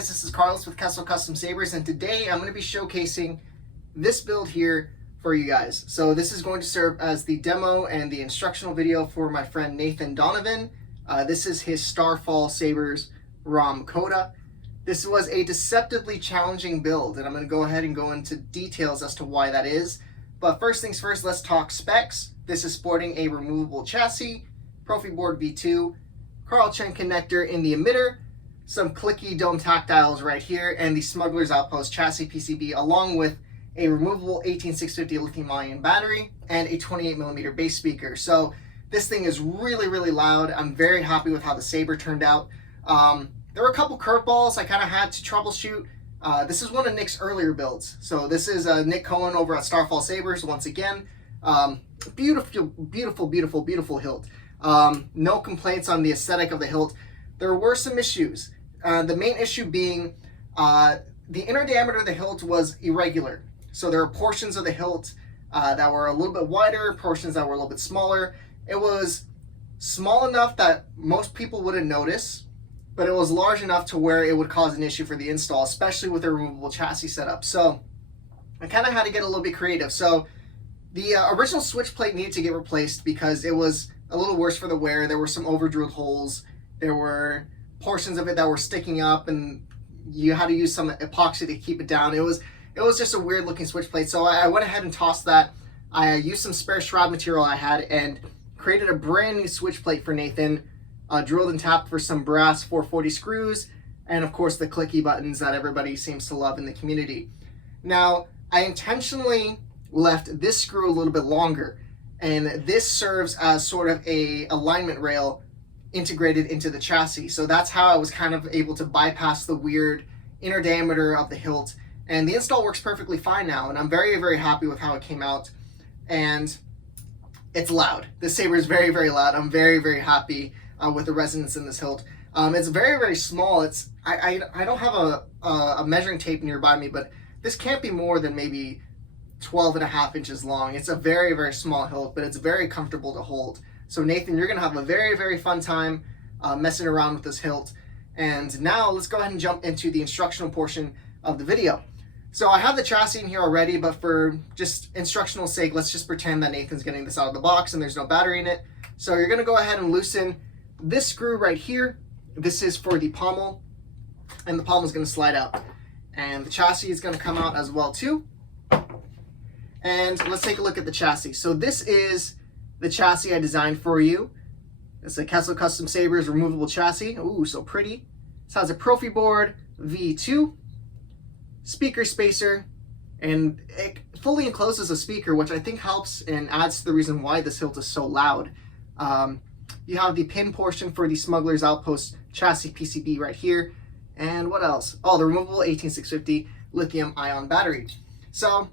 guys, this is Carlos with Kessel Custom Sabers, and today I'm going to be showcasing this build here for you guys. So this is going to serve as the demo and the instructional video for my friend Nathan Donovan. This is his StarFall Sabers Rahm Kota. This was a deceptively challenging build, and I'm going to go ahead and go into details as to why that is. But first things first, let's talk specs. This is sporting a removable chassis, Profi board V2, Carl chain connector in the emitter, some clicky dome tactiles right here, and the Smuggler's Outpost chassis PCB, along with a removable 18650 lithium-ion battery and a 28mm bass speaker. So this thing is really loud. I'm very happy with how the Saber turned out. There were a couple curveballs I kind of had to troubleshoot. This is one of Nick's earlier builds. So this is Nick Cohen over at StarFall Sabers once again. Beautiful hilt. No complaints on the aesthetic of the hilt. There were some issues. The main issue being the inner diameter of the hilt was irregular. So there were portions of the hilt that were a little bit wider, portions that were a little bit smaller. It was small enough that most people wouldn't notice, but it was large enough to where it would cause an issue for the install, especially with a removable chassis setup. So I kind of had to get a little bit creative. So the original switch plate needed to get replaced because it was a little worse for the wear. There were some over-drilled holes. There were portions of it that were sticking up, and you had to use some epoxy to keep it down. It was just a weird looking switch plate. So I went ahead and tossed that. I used some spare shroud material I had and created a brand new switch plate for Nathan. Drilled and tapped for some brass 440 screws, and of course the clicky buttons that everybody seems to love in the community. Now, I intentionally left this screw a little bit longer, and this serves as sort of a alignment rail integrated into the chassis. So that's how I was kind of able to bypass the weird inner diameter of the hilt, and the install works perfectly fine now, and I'm very happy with how it came out. And it's loud. This Saber is very loud. I'm very happy with the resonance in this hilt. It's very small. I don't have a measuring tape nearby me, but this can't be more than maybe 12.5 inches long. It's a very small hilt, but it's very comfortable to hold. So Nathan, you're gonna have a very fun time messing around with this hilt. And now let's go ahead and jump into the instructional portion of the video. So I have the chassis in here already, but for just instructional sake, let's just pretend that Nathan's getting this out of the box and there's no battery in it. So you're gonna go ahead and loosen this screw right here. This is for the pommel, and the pommel is gonna slide out. And the chassis is gonna come out as well too. And let's take a look at the chassis. So this is the chassis I designed for you. It's a Kessel Custom Sabers removable chassis. Ooh, so pretty. This has a Profi board V2, speaker spacer, and it fully encloses a speaker, which I think helps and adds to the reason why this hilt is so loud. You have the pin portion for the Smuggler's Outpost chassis PCB right here. And what else? Oh, the removable 18650 lithium-ion battery. So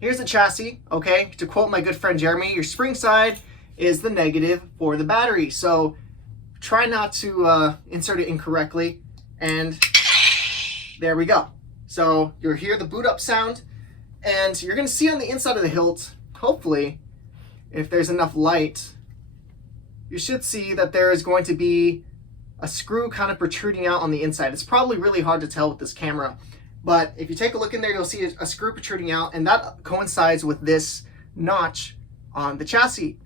here's the chassis, okay? To quote my good friend Jeremy, your spring side is the negative for the battery. So try not to insert it incorrectly. And there we go. So you'll hear the boot up sound, and you're gonna see on the inside of the hilt, hopefully, if there's enough light, you should see that there is going to be a screw kind of protruding out on the inside. It's probably really hard to tell with this camera, but if you take a look in there, you'll see a screw protruding out, and that coincides with this notch on the chassis.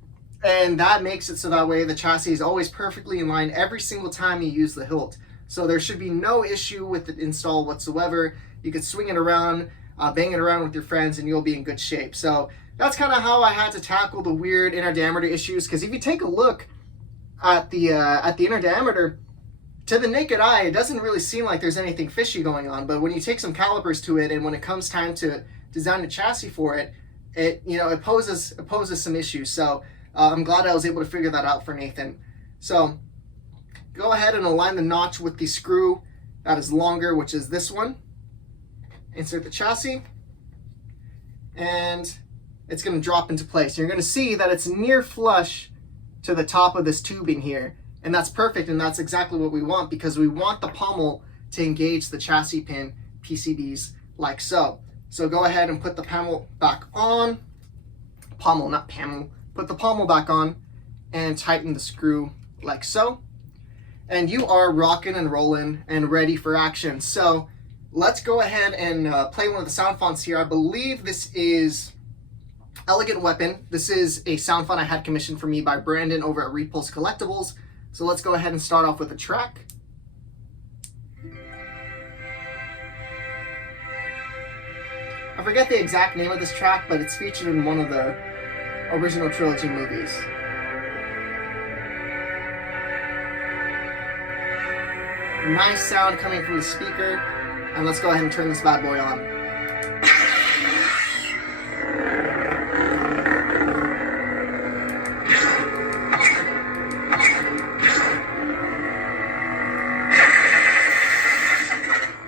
And that makes it so that way the chassis is always perfectly in line every single time you use the hilt. So there should be no issue with the install whatsoever. You could swing it around, bang it around with your friends, and you'll be in good shape. So that's kind of how I had to tackle the weird inner diameter issues, because if you take a look at the inner diameter, to the naked eye, it doesn't really seem like there's anything fishy going on. But when you take some calipers to it, and when it comes time to design a chassis for it, it poses some issues. So I'm glad I was able to figure that out for Nathan. So go ahead and align the notch with the screw that is longer, which is this one. Insert the chassis, and it's going to drop into place. You're going to see that it's near flush to the top of this tubing here, and that's perfect, and that's exactly what we want, because we want the pommel to engage the chassis pin PCBs like so. So go ahead and put the pommel back on. Pommel, not pommel. Put the pommel back on and tighten the screw like so. and you are rocking and rolling and ready for action. So let's go ahead and play one of the sound fonts here. I believe this is Elegant Weapon. This is a sound font I had commissioned for me by Brandon over at Repulse Collectibles. So let's go ahead and start off with a track. I forget the exact name of this track, but it's featured in one of the original trilogy movies. Nice sound coming from the speaker, and let's go ahead and turn this bad boy on.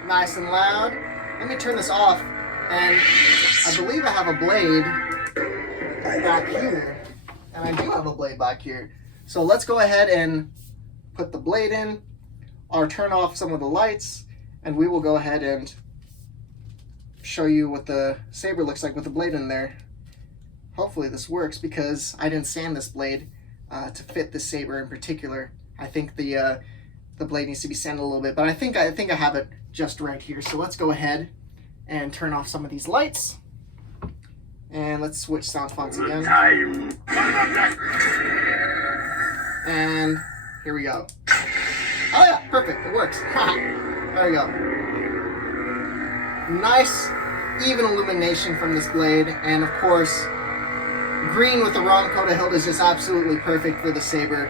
Nice and loud. Let me turn this off, and I believe I have a blade back here, and I do have a blade back here. So let's go ahead and put the blade in, or turn off some of the lights, and we will go ahead and show you what the saber looks like with the blade in there. Hopefully this works, because I didn't sand this blade to fit this saber in particular. I think the blade needs to be sanded a little bit, but I think I have it just right here. So let's go ahead and turn off some of these lights, and let's switch sound fonts again. And here we go. Oh yeah, perfect, it works. There we go. Nice, even illumination from this blade, and of course, green with the Rahm Kota hilt is just absolutely perfect for the saber.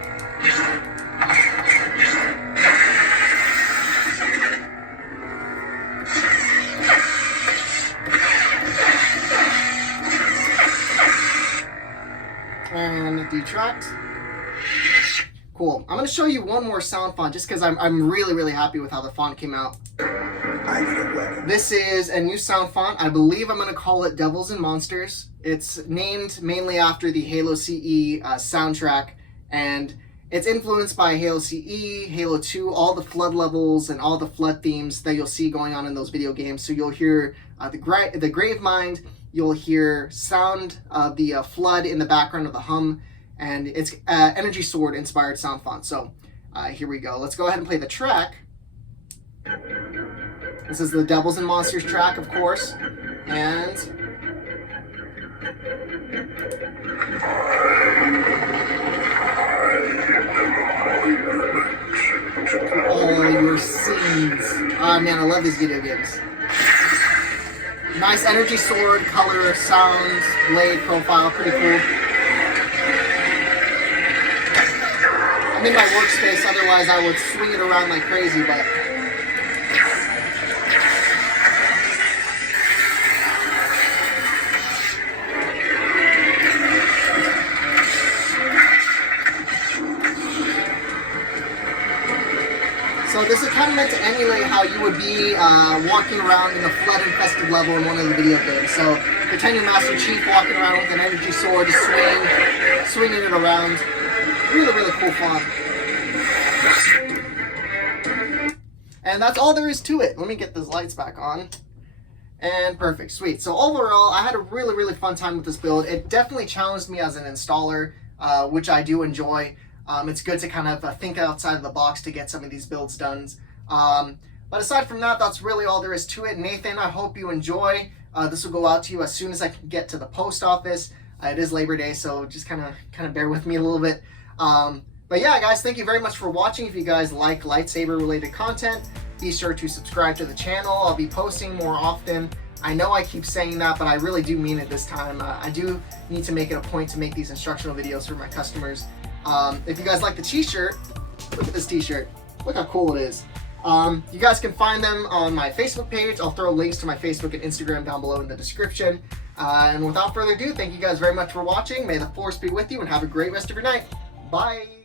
And detract. Cool. I'm going to show you one more sound font just because I'm really happy with how the font came out. This is a new sound font. I believe I'm going to call it Devils and Monsters. It's named mainly after the Halo CE soundtrack, and it's influenced by Halo CE, Halo 2, all the flood levels and all the flood themes that you'll see going on in those video games. So you'll hear the Gravemind, you'll hear sound of the flood in the background of the hum, and it's Energy Sword inspired sound font. So here we go. Let's go ahead and play the track. This is the Devils and Monsters track, of course, and all your scenes. Oh man, I love these video games. Nice Energy Sword, color, sound, blade profile, pretty cool. I'm in my workspace, otherwise I would swing it around like crazy, but so this is kind of meant to emulate how you would be walking around in a flood-infested level in one of the video games. So pretend you're Master Chief walking around with an energy sword, just swinging it around. Really cool font. And that's all there is to it. Let me get those lights back on. And perfect, sweet. So overall, I had a really fun time with this build. It definitely challenged me as an installer, which I do enjoy. It's good to kind of think outside of the box to get some of these builds done. But aside from that, that's really all there is to it. Nathan, I hope you enjoy. This will go out to you as soon as I can get to the post office. It is Labor Day, so just kind of bear with me a little bit. But yeah, guys, thank you very much for watching. If you guys like lightsaber related content, be sure to subscribe to the channel. I'll be posting more often. I know I keep saying that, but I really do mean it this time. I do need to make it a point to make these instructional videos for my customers. If you guys like the t-shirt, look at this t-shirt. Look how cool it is. You guys can find them on my Facebook page. I'll throw links to my Facebook and Instagram down below in the description. And without further ado, thank you guys very much for watching. May the force be with you, and have a great rest of your night. Bye.